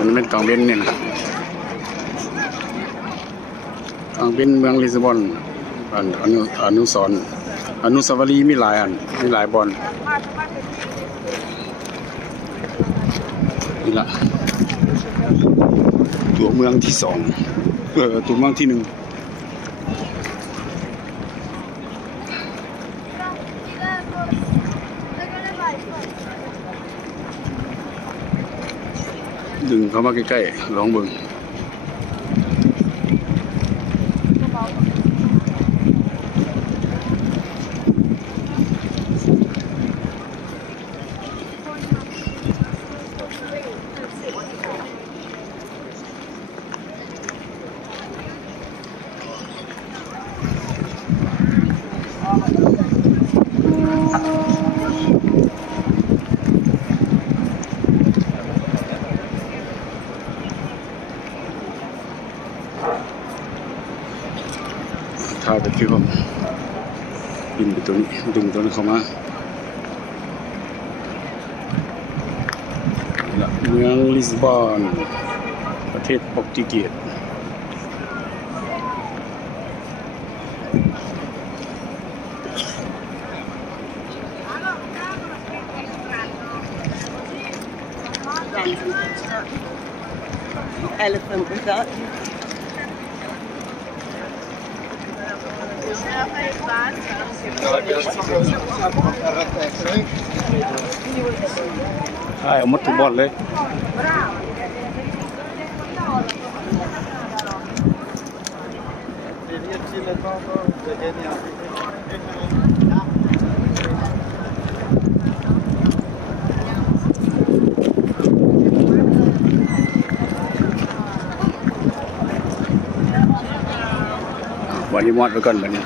มันเป็นกลางเบนเนี่ยนะกลางเบนเมืองลิสบอนอนุสรณ์อนุสาวรีย์มีหลายอันมีหลายบอนนี่ละตัวเมืองที่2ตัวเมืองที่1ดึงเข้ามาใกล้ๆลองเบิ่งถ่ายไปคือผมบินไปตัวนี้ดึงตัวนี้เข้ามาเมืองลิสบอนประเทศโปรตุเกสElephant with that. ใช่เอาหมดทุกบอลเลยวันนี้มอดไปก่อนแบบนี้